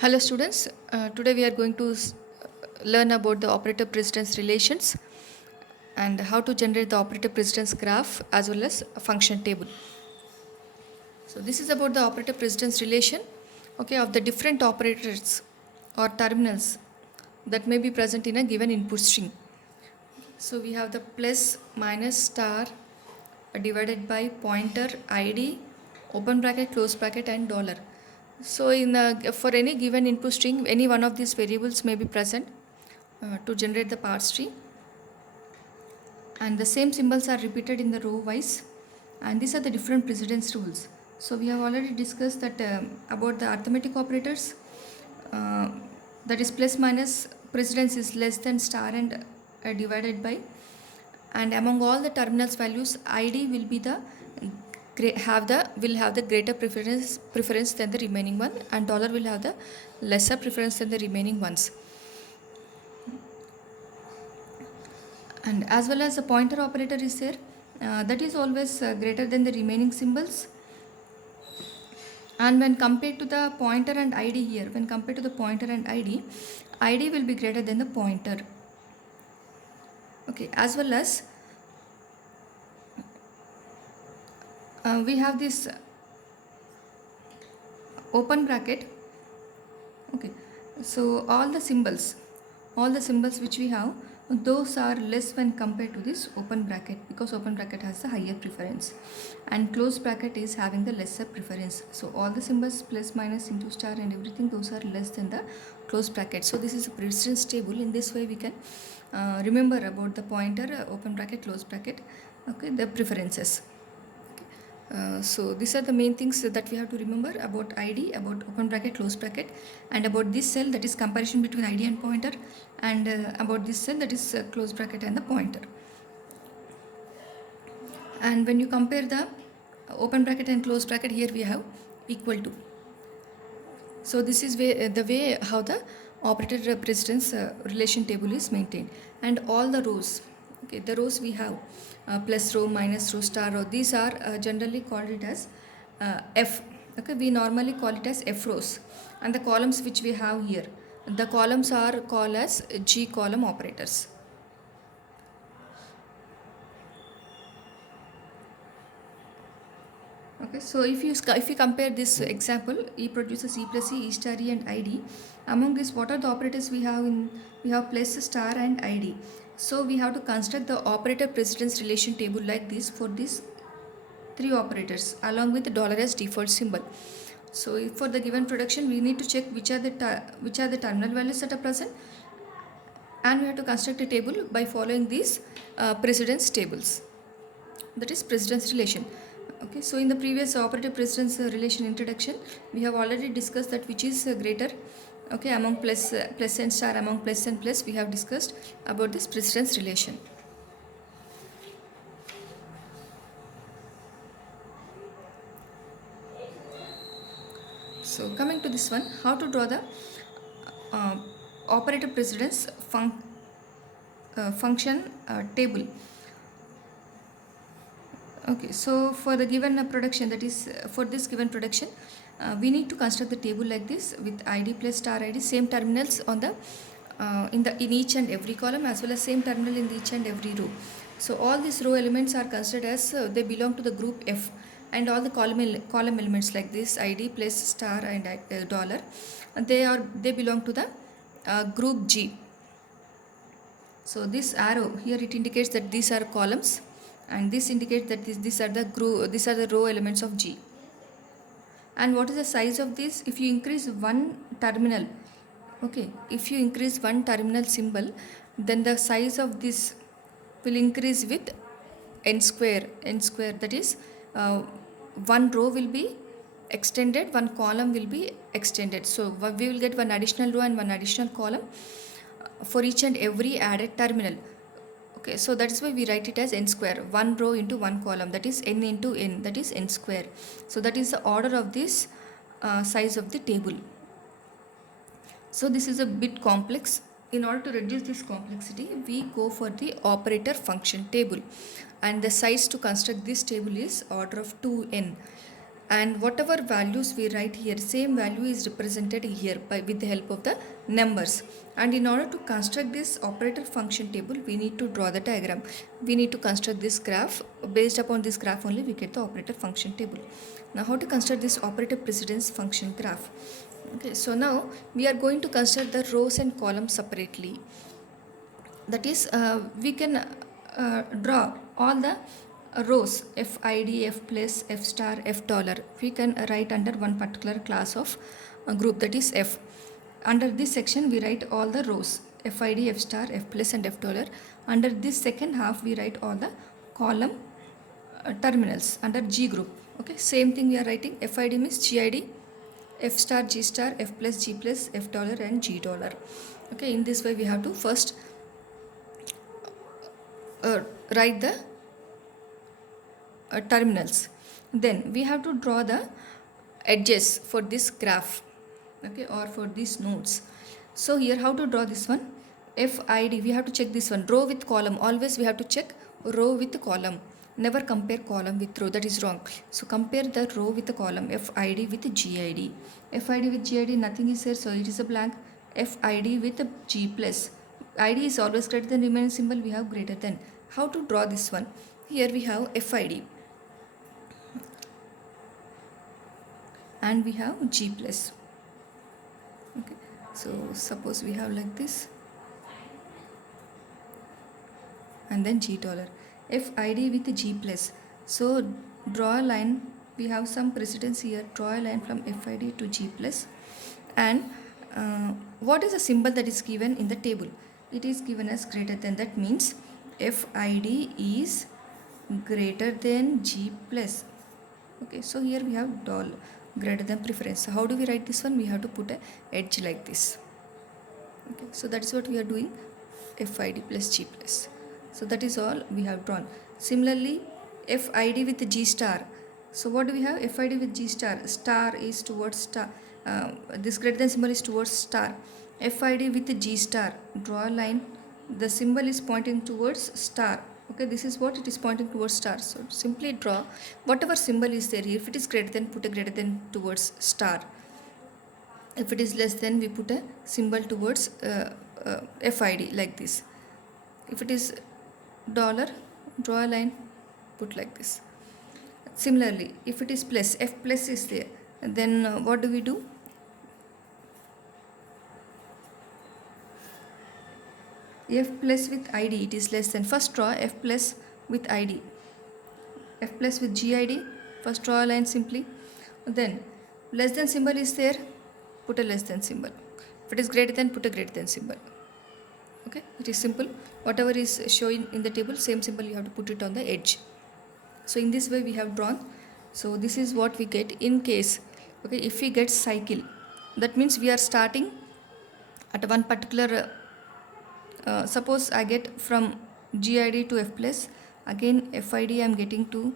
Hello students, today we are going to learn about the operator precedence relations and how to generate the operator precedence graph as well as a function table. So this is about the operator precedence relation of the different operators or terminals that may be present in a given input string. So we have the plus, minus, star divided by pointer, id, open bracket, close bracket and dollar. So for any given input string, any one of these variables may be present to generate the parse tree, and the same symbols are repeated in the row wise, and these are the different precedence rules. So we have already discussed that about the arithmetic operators, uh, that is plus minus precedence is less than star and divided by, and among all the terminals values id will be the will have the greater preference than the remaining one, and dollar will have the lesser preference than the remaining ones. And as well as the pointer operator is there, that is always greater than the remaining symbols. And when compared to the pointer and id here, when compared to the pointer and id will be greater than the pointer. Okay, as well as we have this open bracket. Okay, so all the symbols which we have, those are less when compared to this open bracket, because open bracket has the higher preference and closed bracket is having the lesser preference. So all the symbols plus, minus, into, star and everything, those are less than the closed bracket. So this is a precedence table. In this way we can remember about the pointer, open bracket, closed bracket, okay, the preferences. So these are the main things that we have to remember about id, about open bracket, close bracket, and about this cell, that is comparison between id and pointer, and about this cell, that is close bracket and the pointer. And when you compare the open bracket and close bracket, here we have equal to. So this is the way how the operator precedence relation table is maintained. And all the rows, okay, the rows we have plus row, minus row, star row, these are generally called it as f. Okay, we normally call it as f rows. And the columns which we have here, the columns are called as g column operators. Okay, so if you compare this example, E produces E plus E star E and ID. Among this, what are the operators we have in? We have plus, star and ID. So we have to construct the operator precedence relation table like this for these three operators along with the dollar as default symbol. So if for the given production, we need to check which are the terminal values that are present, and we have to construct a table by following these precedence tables, that is precedence relation. Okay, so in the previous operator precedence relation introduction, we have already discussed that which is greater, okay, among plus and star, among plus and plus, we have discussed about this precedence relation. So coming to this one, how to draw the uh, operator precedence function table. Okay, so for the given production, that is for this given production, we need to construct the table like this with id plus star id, same terminals on the in each and every column, as well as same terminal in each and every row. So all these row elements are considered as they belong to the group F, and all the column elements like this id plus star and dollar, they belong to the group G. So this arrow here, it indicates that these are columns, and this indicates that these are the row elements of G. And what is the size of this? If you increase one terminal, okay, if you increase one terminal symbol, then the size of this will increase with n square. That is, one row will be extended, one column will be extended. So we will get one additional row and one additional column for each and every added terminal. Okay, so that is why we write it as n square, one row into one column, that is n into n, that is n square. So that is the order of this size of the table. So this is a bit complex. In order to reduce this complexity, we go for the operator function table, and the size to construct this table is order of 2n. and whatever values we write here, same value is represented here with the help of the numbers. And in order to construct this operator function table, we need to draw the diagram. We need to construct this graph. Based upon this graph only we get the operator function table. Now how to construct this operator precedence function graph? Okay, so now we are going to construct the rows and columns separately. That is, we can draw all the rows fid, f plus, f star, f dollar. We can write under one particular class of group, that is f. Under this section we write all the rows fid, f star, f plus and f dollar. Under this second half we write all the column terminals under G group. Okay, same thing we are writing. FID means GID, F star, G star, F plus, G plus, F dollar and G dollar. Okay, in this way we have to first write the terminals. Then we have to draw the edges for this graph, okay, or for these nodes. So here how to draw this one? FID, we have to check this one, row with column. Always we have to check row with column. Never compare column with row, that is wrong. So compare the row with the column. FID with GID. FID with GID, nothing is there, so it is a blank. FID with G plus. ID is always greater than remaining symbol, we have greater than. How to draw this one? Here we have FID and we have G plus. Okay, so suppose we have like this and then G dollar. FID with G plus. So draw a line, we have some precedence here, draw a line from FID to G plus. And what is the symbol that is given in the table? It is given as greater than, that means FID is greater than G plus. Okay, so here we have dollar greater than preference. So how do we write this one? We have to put a edge like this. Okay, so that's what we are doing, FID plus G plus. So that is all we have drawn. Similarly, FID with G star. So what do we have? FID with G star. Star is towards star. This greater than symbol is towards star. FID with G star. Draw a line. The symbol is pointing towards star. Okay, this is what it is pointing towards star. So simply draw whatever symbol is there here. If it is greater than, put a greater than towards star. If it is less than, we put a symbol towards FID like this. If it is dollar, draw a line, put like this. Similarly, if it is plus, F plus is there, then what do we do? F plus with ID, it is less than. First draw F plus with ID. F plus with GID, first draw a line simply. Then less than symbol is there, put a less than symbol. If it is greater than, put a greater than symbol. Okay, it is simple. Whatever is showing in the table, same symbol you have to put it on the edge. So in this way we have drawn. So this is what we get in case, okay, if we get cycle, that means we are starting at one particular, suppose I get from GID to F plus, again FID I am getting to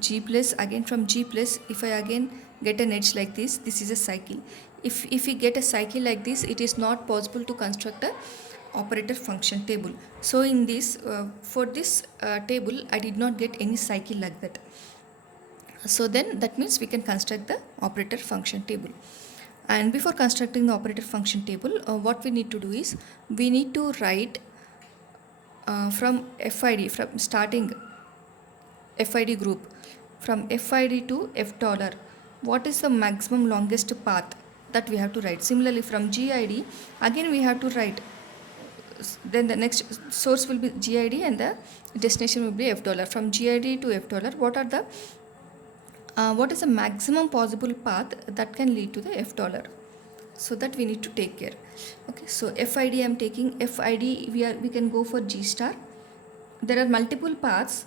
G plus, again from G plus, if I again get an edge like this is a cycle. If we get a cycle like this, it is not possible to construct a operator function table. So in this, for this table, I did not get any cycle like that. So then that means we can construct the operator function table. And before constructing the operator function table, what we need to do is, we need to write from FID, from starting FID group, from FID to F dollar, what is the maximum longest path that we have to write. Similarly, from GID, again we have to write, then the next source will be GID and the destination will be F dollar. From GID to F dollar, what are the what is the maximum possible path that can lead to the F dollar? So that we need to take care. Okay, so FID I am taking. FID we can go for G star. There are multiple paths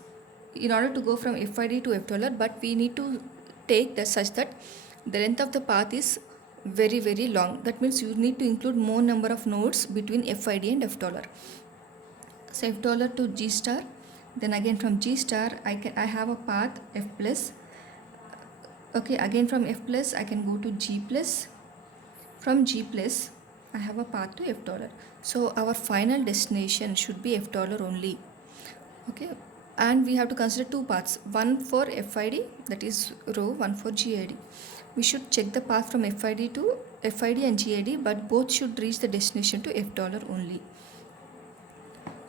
in order to go from FID to F dollar, but we need to take that such that the length of the path is very very long. That means you need to include more number of nodes between FID and F dollar. So F dollar to G star, then again from G star I have a path F plus. Okay, again from F plus I can go to G plus. From G plus I have a path to F dollar. So our final destination should be F dollar only. Okay, and we have to consider two paths, one for FID, that is row, one for GID. We should check the path from FID and GID, but both should reach the destination to F dollar only.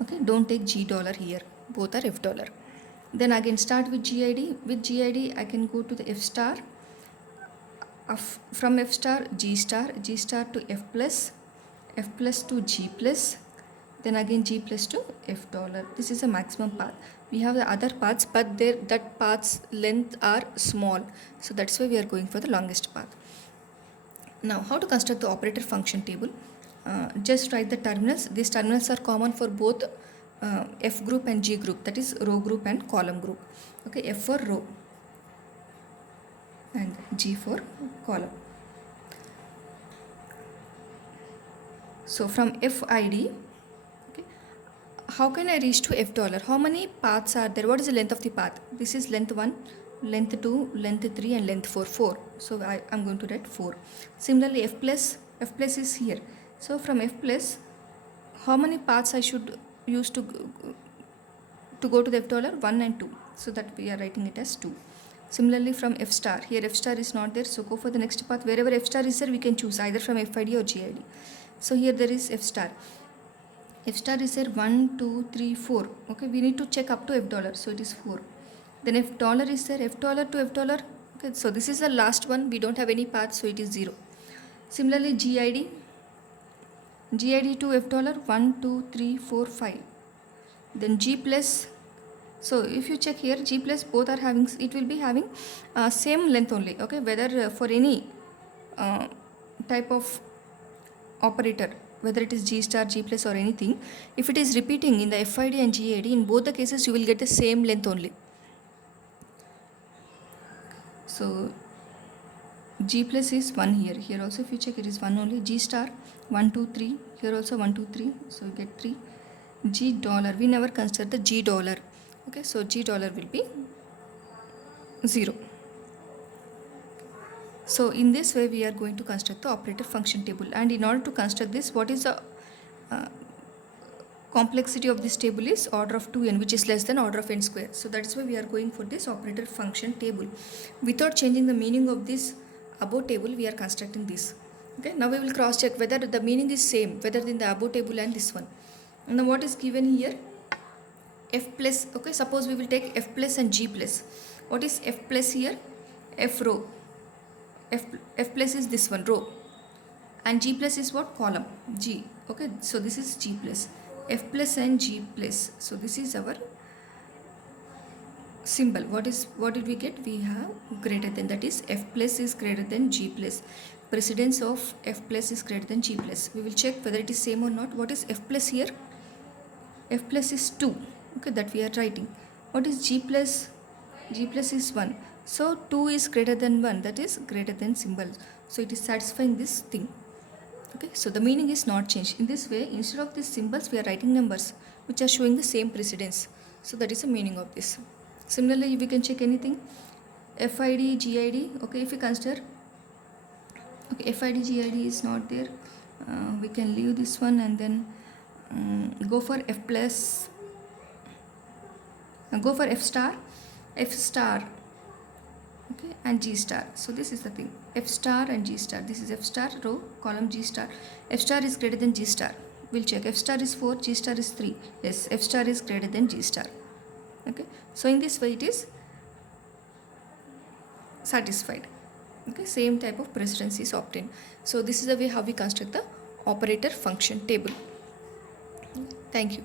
Okay, don't take G dollar here, both are F dollar. Then again start with GID. With GID I can go to the F star, from F star, G star to F plus to G plus, then again G plus to F dollar. This is a maximum path. We have the other paths, but that path's length are small, so that's why we are going for the longest path. Now how to construct the operator function table? Just write the terminals. These terminals are common for both F group and G group, that is row group and column group. Okay, F for row and G for column. So from FID, okay, how can I reach to F dollar? How many paths are there? What is the length of the path? This is length 1, length 2, length 3 and length 4. 4. So I am going to write 4. Similarly F plus is here. So from F plus, how many paths I should use to go to the F dollar? 1 and 2. So that we are writing it as 2. Similarly from F star, here F star is not there, so go for the next path. Wherever F star is there, we can choose either from FID or GID. So here there is F star. F star is there 1, 2, 3, 4. Okay, we need to check up to F dollar, so it is 4. Then F dollar is there, F dollar to F dollar. Okay, so this is the last one. We don't have any path, so it is 0. Similarly GID to F dollar 1, 2, 3, 4, 5. Then G plus. So if you check here, G plus both are having, it will be having same length only. Okay, whether for any type of operator, whether it is G star, G plus or anything, if it is repeating in the FID and GID, in both the cases you will get the same length only. So G plus is 1 here. Here also if you check, it is 1 only. G star 1, 2, 3. Here also 1, 2, 3. So you get 3. G dollar, we never consider the G dollar. Okay, so G dollar will be 0. So in this way we are going to construct the operator function table, and in order to construct this, what is the complexity of this table is order of 2n, which is less than order of n square. So that's why we are going for this operator function table. Without changing the meaning of this above table, we are constructing this. Okay, now we will cross check whether the meaning is same, whether in the above table and this one. And now what is given here? F plus. Okay, suppose we will take F plus and G plus. What is F plus here? F row. F plus is this one, row, and G plus is what? Column. G. Okay, so this is G plus. F plus and G plus. So this is our symbol. What did we get? We have greater than, that is F plus is greater than G plus. Precedence of F plus is greater than G plus. We will check whether it is same or not. What is F plus here? F plus is 2. Okay, that we are writing. What is G plus? G plus is 1. So 2 is greater than 1, that is greater than symbol. So it is satisfying this thing. Okay, so the meaning is not changed. In this way, instead of these symbols, we are writing numbers which are showing the same precedence. So that is the meaning of this. Similarly, we can check anything. FID, GID. Okay, if we consider, okay, FID, GID is not there. We can leave this one and then go for F plus. Go for F star, okay, and G star. So this is the thing, F star and G star. This is F star row, column G star. F star is greater than G star. We'll check. F star is 4, G star is 3. Yes, F star is greater than G star. Okay, so in this way it is satisfied. Okay, same type of precedence is obtained. So this is the way how we construct the operator function table. Thank you.